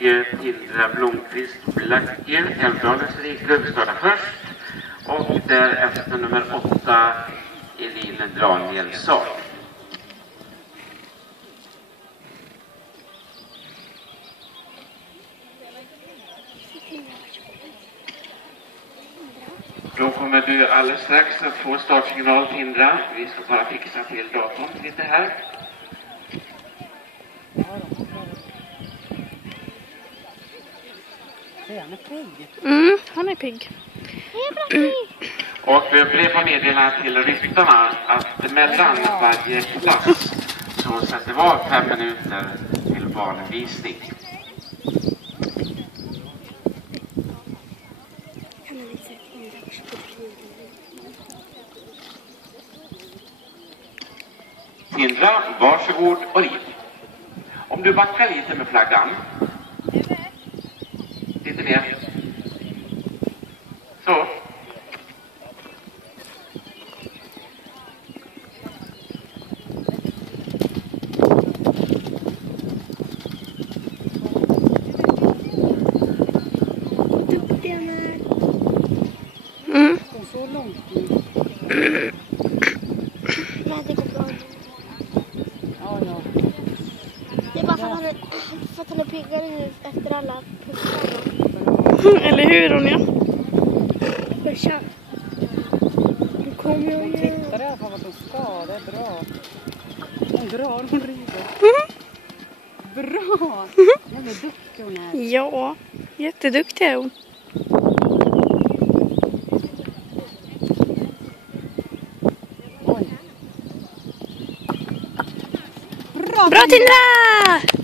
Tindra Blomqvist Blacker, Älvdalens klubb startar först. Och därefter nummer 8, Elin Danielsson. Då kommer du alldeles strax att få startsignal, Tindra. Vi ska bara fixa till datorn lite här. Han är pigg. Han är pigg. Och vi upprepar meddelandet till ryttarna att mellan varje klass så sätter vi av 5 minuter till barnvisning. Tindra, varsågod och rid. Om du backar lite med flaggan. Lite mer. Så. Så långt. Nej, det går bra. Ja. Det är bara för att han är piggare nu efter alla pussar. Eller hur, Ronja? Börsa. Nu kommer jag Hon igen. tittar i alla fall vad hon ska. Det är bra. Hon drar, hon rider. Bra! Jävla duktig hon är. Ja, jätteduktig är hon. Oj. Bra Bra, Tindra!